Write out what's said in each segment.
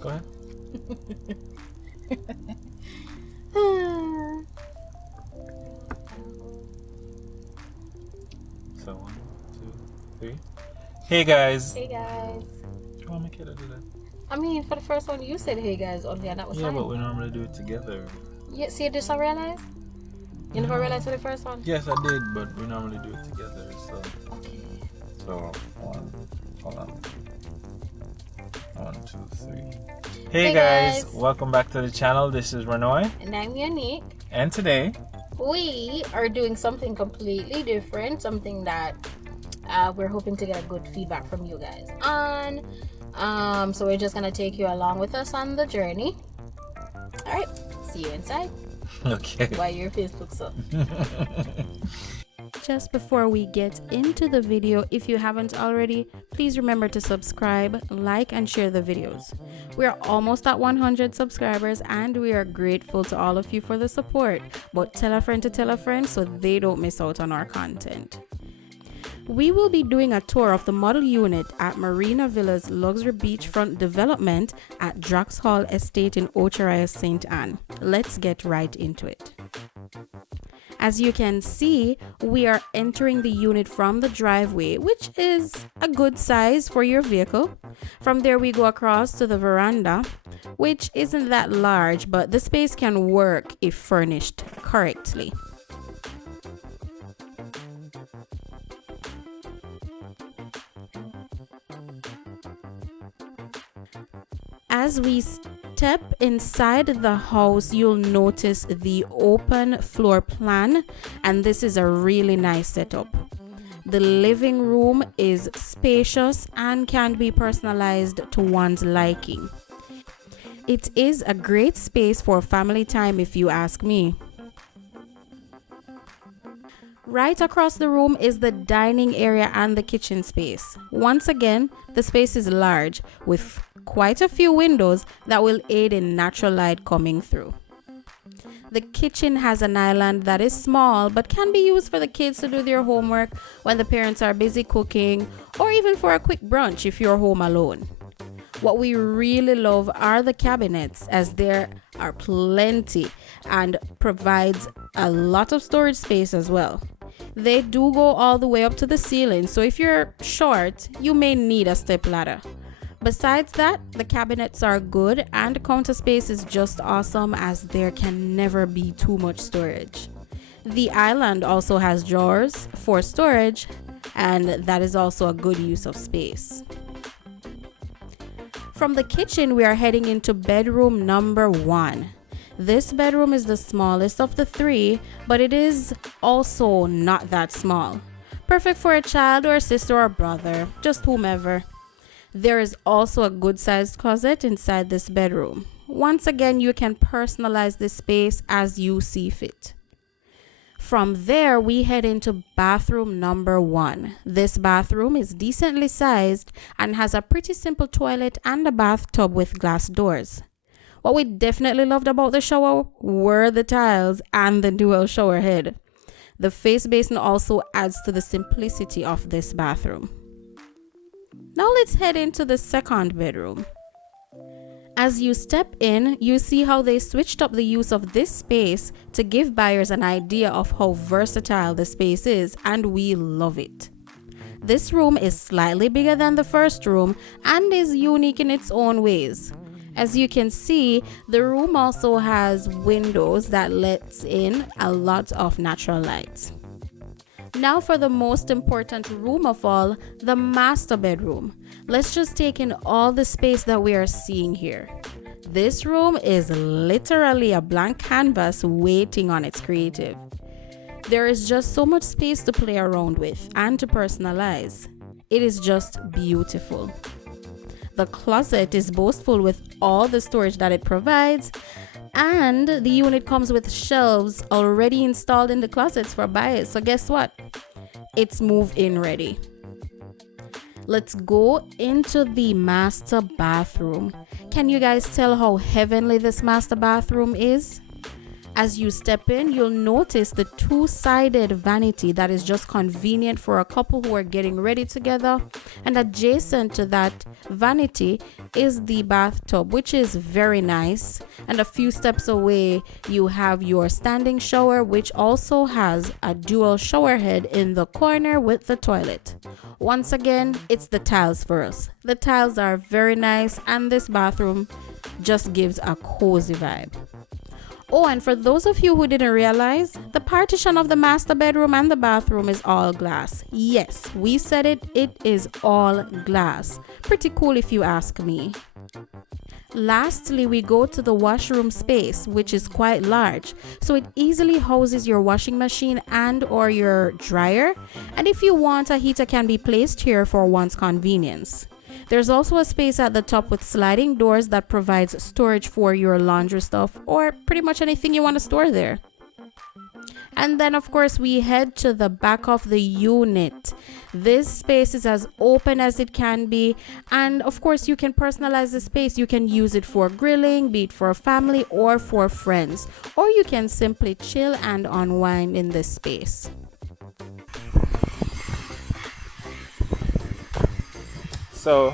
Go ahead. So 1, 2, 3. Hey guys. Hey guys. You want my kid to do that? I mean, for the first one, you said hey guys only, and that was Yeah, fine. but we normally do it together. Yeah, see, just I realized? You never realized for the first one? Yes, I did, but we normally do it together. So, Okay. hold on. 1, 2, 3. Hey Hey, guys, guys. welcome back to the channel. This is Renoy, And I'm Unique. and today We are doing something completely different, something that we're hoping to get a good feedback from you guys on. So we're just gonna take you along with us on the journey. All right, see you inside. okay. Why your face looks up? Just before we get into the video, if you haven't already, please remember to subscribe, like, and share the videos. We are almost at 100 subscribers and we are grateful to all of you for the support. But tell a friend to tell a friend so they don't miss out on our content. We will be doing a tour of the model unit at Marina Villa's luxury beachfront development at Drax Hall Estate in Ochariah, St. Anne. Let's get right into it. As you can see, we are entering the unit from the driveway, which is a good size for your vehicle. From there, we go across to the veranda, which isn't that large, but the space can work if furnished correctly. As we step inside the house, you'll notice the open floor plan, and this is a really nice setup. The living room is spacious and can be personalized to one's liking. It is a great space for family time if you ask me. Right across the room is the dining area and the kitchen space. Once again, the space is large with quite a few windows that will aid in natural light coming through. The kitchen has an island that is small but can be used for the kids to do their homework when the parents are busy cooking, or even for a quick brunch if you're home alone. What we really love are the cabinets, as there are plenty and provides a lot of storage space as well. They do go all the way up to the ceiling, so if you're short, you may need a step ladder. Besides that, the cabinets are good and the counter space is just awesome, as there can never be too much storage. The island also has drawers for storage, and that is also a good use of space. From the kitchen, we are heading into bedroom number 1. This bedroom is the smallest of the 3, but it is also not that small. Perfect for a child or a sister or brother, just whomever. There is also a good sized closet inside this bedroom. Once again, you can personalize this space as you see fit. From there, we head into bathroom number 1. This bathroom is decently sized and has a pretty simple toilet and a bathtub with glass doors. What we definitely loved about the shower were the tiles and the dual shower head. The face basin also adds to the simplicity of this bathroom. Now let's head into the second bedroom. As you step in, you see how they switched up the use of this space to give buyers an idea of how versatile the space is, and we love it. This room is slightly bigger than the first room and is unique in its own ways. As you can see, the room also has windows that lets in a lot of natural light. Now for the most important room of all, the master bedroom. Let's just take in all the space that we are seeing here. This room is literally a blank canvas waiting on its creative. There is just so much space to play around with and to personalize. It is just beautiful. The closet is boastful with all the storage that it provides, and the unit comes with shelves already installed in the closets for buyers. So guess what? It's move-in ready. Let's go into the master bathroom. Can you guys tell how heavenly this master bathroom is? As you step in, you'll notice the two-sided vanity that is just convenient for a couple who are getting ready together. And adjacent to that vanity is the bathtub, which is very nice. And a few steps away, you have your standing shower, which also has a dual shower head in the corner with the toilet. Once again, it's the tiles for us. The tiles are very nice, and this bathroom just gives a cozy vibe. Oh, and for those of you who didn't realize, the partition of the master bedroom and the bathroom is all glass. Yes, we said it, it is all glass. Pretty cool if you ask me. Lastly, we go to the washroom space, which is quite large, so it easily houses your washing machine and or your dryer, and if you want, a heater can be placed here for one's convenience. There's also a space at the top with sliding doors that provides storage for your laundry stuff or pretty much anything you want to store there. And then of course we head to the back of the unit. This space is as open as it can be, and of course you can personalize the space. You can use it for grilling, be it for a family or for friends, or you can simply chill and unwind in this space. So,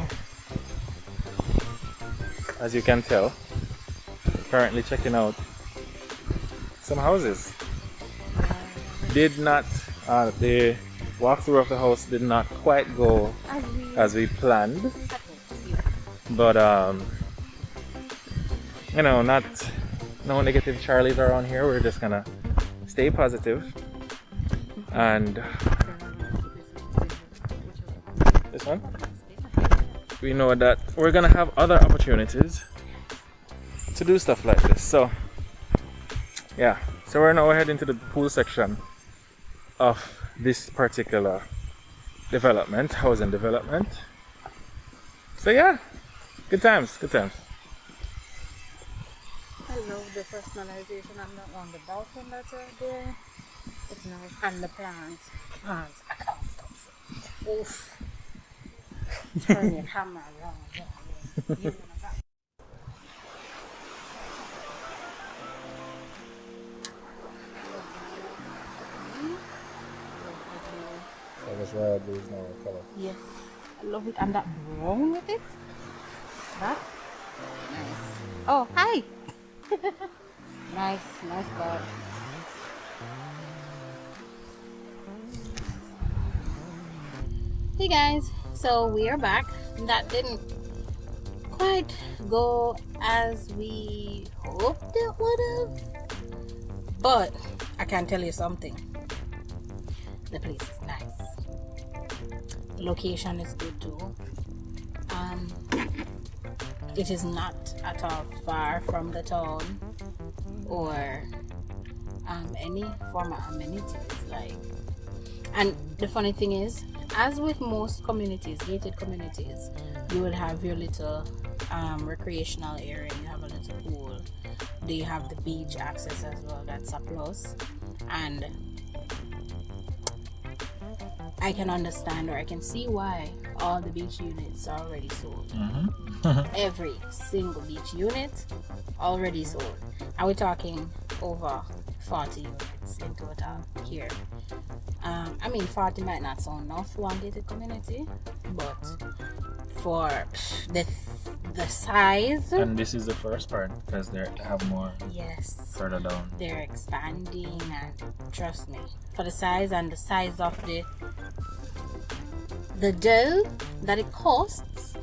as you can tell, we're currently checking out some houses. The walkthrough of the house did not quite go as we planned, but no negative Charlies around here. We're just gonna stay positive, and this one, we know that we're gonna have other opportunities to do stuff like this. So yeah, so we're now heading to the pool section of this particular housing development. So yeah, good times. I love the personalization on the balcony that's right there. It's nice, and the plants. I can't stop. Oof. Turn your camera around. I guess royal blue is now a color. Yes, I love it, and that brown with it. That nice. Oh, hi. nice bird. Hey guys, so we are back. That didn't quite go as we hoped it would have, but I can tell you something. The place is nice. The location is good too. It is not at all far from the town or any form of amenities. And the funny thing is, as with most communities, gated communities, you would have your little recreational area. You have a little pool. They have the beach access as well. That's a plus. And I can understand, or I can see why all the beach units are already sold. Every single beach unit already sold. And we're talking over 40 units in total here. 40 might not sound enough for one gated community, but for the size. And this is the first part because they have more. Yes. Further down. They're expanding, and trust me, for the size and the size of the dough that it costs.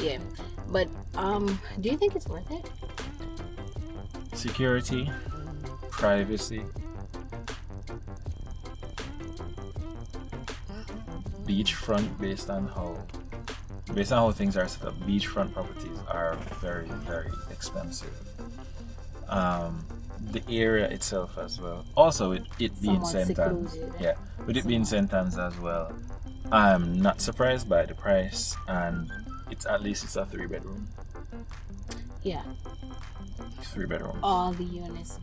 Yeah. But do you think it's worth it? Security, privacy, beachfront based on how things are set up. Beachfront properties are very, very expensive. The area itself as well. Also, it being St. Anne's, with it being St. Anne's as well, I'm not surprised by the price, and it's a 3-bedroom. Yeah. 3 bedrooms. All the units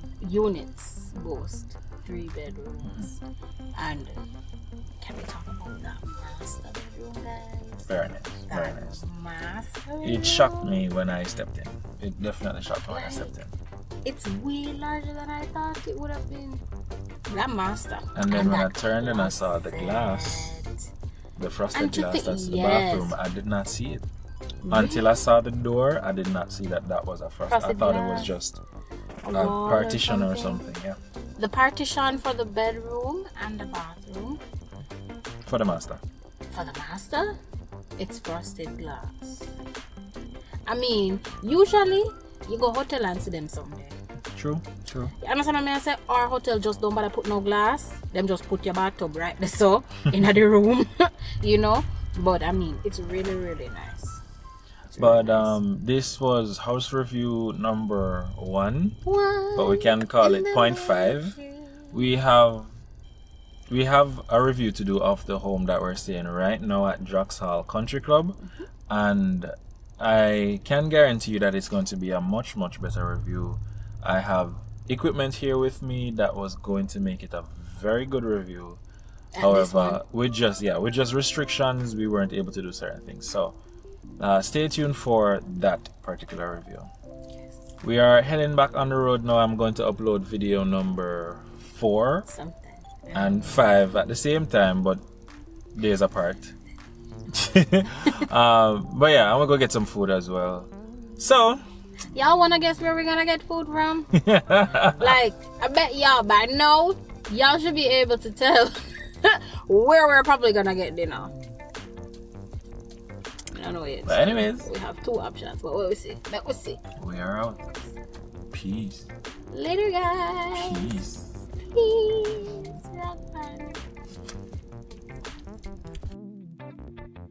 boast 3 bedrooms. And can we talk about that master bedroom? bathroom, guys. Very nice. Very nice. Master. It shocked me when I stepped in. It definitely shocked me when I stepped in. It's way larger than I thought it would have been. That master. And then when I that turned and I saw the glass, the frosted And to glass think- that's the yes. bathroom, I did not see it. Until I saw the door, I did not see that was a frosted. I Frosted thought it glass. was just a wall or partition or something. Yeah. The partition for the bedroom and the bathroom. For the master. For the master, it's frosted glass. I mean, usually you go hotel and see them someday. True. You understand what I say? Our hotel just don't bother put no glass. Them just put your bathtub right there so in the room. You know? But I mean, it's really, really nice. But this was house review number 1, but we can call it 0.5. We have a review to do of the home that we're staying right now at Drax Country Club, and I can guarantee you that it's going to be a much better review. I have equipment here with me that was going to make it a very good review. However, with just restrictions, we weren't able to do certain things. So stay tuned for that particular review. We are heading back on the road now. I'm going to upload video number 4 and 5 at the same time, but days apart. But yeah, I'm gonna go get some food as well. So y'all wanna guess where we're gonna get food from? Like, I bet y'all by now, y'all should be able to tell where we're probably gonna get dinner. I don't know yet. But anyways, we have 2 options, but we'll see. We are out. Peace. Later, guys. Peace. Peace.